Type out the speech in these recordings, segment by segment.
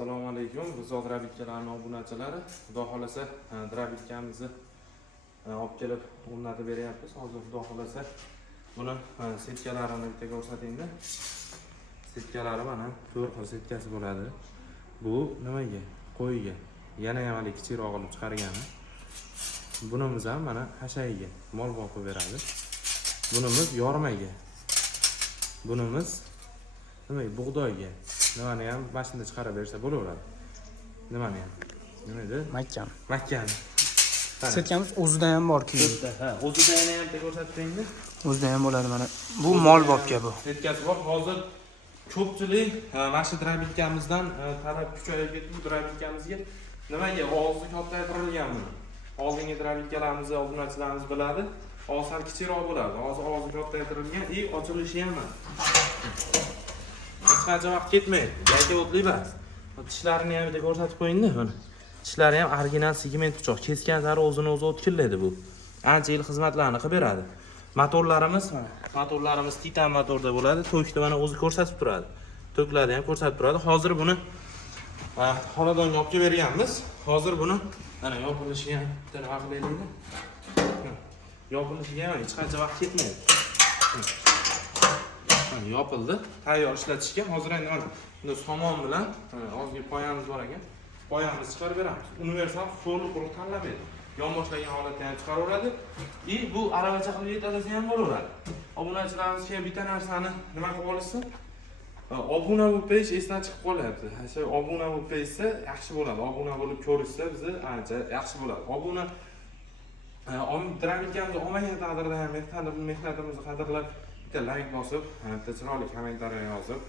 Assalomu alaykum. Rizod Drabitkalarning obunachilari. Xudo xolasa Drabitkamizni olib kelib o'rnatib beryapmiz. Hozir xudo xolasa buni setkalarini bitta ko'rsatingda. Setkalari mana 4 xil setkasi bo'ladi. Bu nimaga? Qo'yga. Yana ham hali kichikroq olib chiqargani. Bunimiz ham mana hashayiga mol boqib beradi. Bunimiz yormaga. Bunimiz nimaga? Bug'doyga. Nimani ham mashinada chiqarib bersa bo'laveradi. Nimani ham? Nima edi? Makkan. Setkamiz o'zida ham bor keyin. Ha, o'zida ham ko'rsatdingmi? O'zida ham bo'ladi mana. Bu mol bobga bu. Setkasi bor. Hozir ko'pchilik mana shu Drabitkamizdan talab kuchayib ketdi. Bu Drabitkamizga nimaga og'zi kattaytirilgan buni. Oldingi Drabitkalarimizni obunachilarimiz biladi. Og'zi kichikroq bo'ladi. Hozir og'zi kattaytirilgan, ochilishi ham bor. Hech qancha vaqt ketmaydi. Yoki o'tli emas. Tishlarini ham bitta ko'rsatib qo'ying-da buni. Tishlari ham original segment pichoq. Kesgan sari o'zini o'zi o'tkirlaydi bu. Ancha yil xizmatlarni qilib beradi. Motorlarimiz titan motorda bo'ladi. Tokda mana o'zi ko'rsatib turadi. Toklarni ham ko'rsatib turadi. Hozir buni xonadonga olib kelib berganmiz. Hozir buni mana yopilishiga ham bitta nima qilaylik-da. Yopilishiga ham hech qancha vaqt ketmaydi. Yopildi. Tayyor ishlatishga. Hozir endi mana bunda somon bilan ozgina poyamiz bor ekan. Poyamizni chiqarib beramiz. Universal qo'l quruq tanlamaydi. Yonboshlagan holatda ham chiqaraveradi. Bu aravacha qilib yetadisi ham bo'laveradi. Obunachilarimizga bitta narsani nima qilib olishsin? Obuna bo'lib qo'yish esdan chiqib qolyapti. O'sha obuna bo'lib qo'ysa yaxshi bo'ladi. Obuna bo'lib ko'rishsa bizni ancha yaxshi bo'ladi. Obuna Drabitkamizni olmagan taqdirda ham mehnatimizni qadrlab bitta like bosib, bitta chiroyli kommentariy yozib,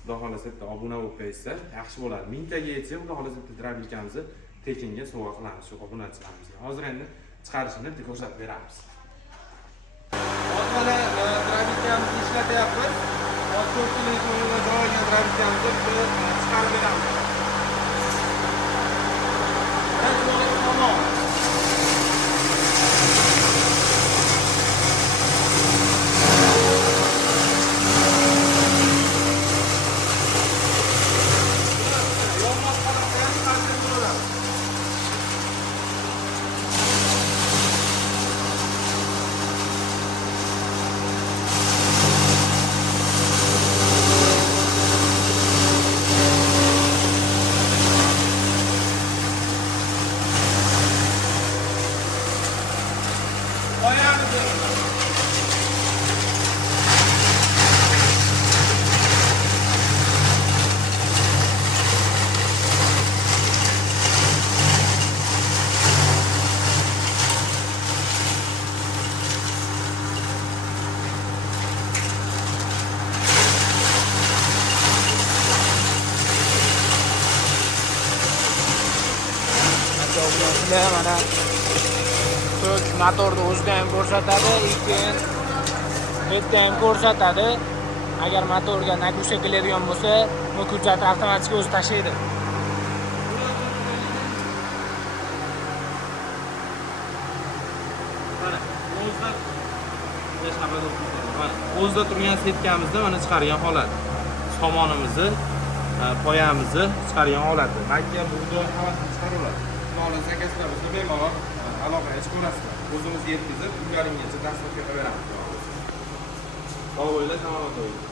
xudo xolasa bitta obuna bo'lib qo'ysa yaxshi bo'ladi. 1000 taga yetsa, xudo xolasa bitta Drabitkamizni tekinga sovg'a qilamiz shu obunachilarimizga. Hozir endi chiqarishini bitta ko'rsatib beramiz. Hozir Drabitkamizni ishlatyapmiz. Hozir ko'pchilik o'yinga joyga Drabitkamizni chiqarib beramiz. Mana tok motorni o'zida ham ko'rsatadi, keyin betda ham ko'rsatadi. Agar motorga nagrushka keladigan bo'lsa, bu hujjatni avtomatik o'zi tashlaydi. O'zida turgan setkamizda mana chiqargan holat. Somonimizni, poyamizni chiqargan holati. Makka bug'doy havasini chiqariladi. Xolos akasizlar bizga bemalol aloqaga chiqaverasizlar. O'zimiz yetkazib, uylaringizga dasturga qo'yib beramiz. Sog' bo'linglar, salomat bo'ling.